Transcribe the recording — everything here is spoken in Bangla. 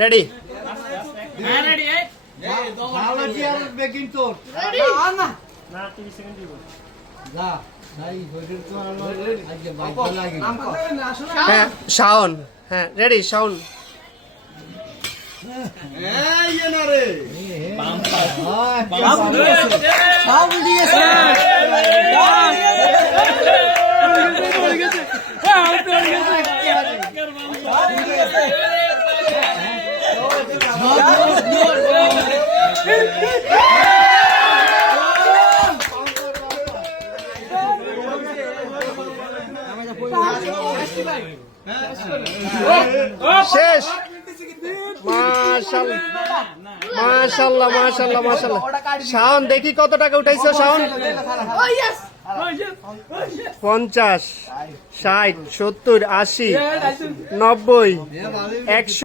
রেডি হ্যাঁ শাওন, হ্যাঁ রেডি শাওন। শেষ। মাশাআল্লাহ মাশাআল্লাহ মাশাআল্লাহ মাশাআল্লাহ। শাওন দেখি কত টাকা উঠাইছো শাওন? 50, 60, 70, 80, 90, 100।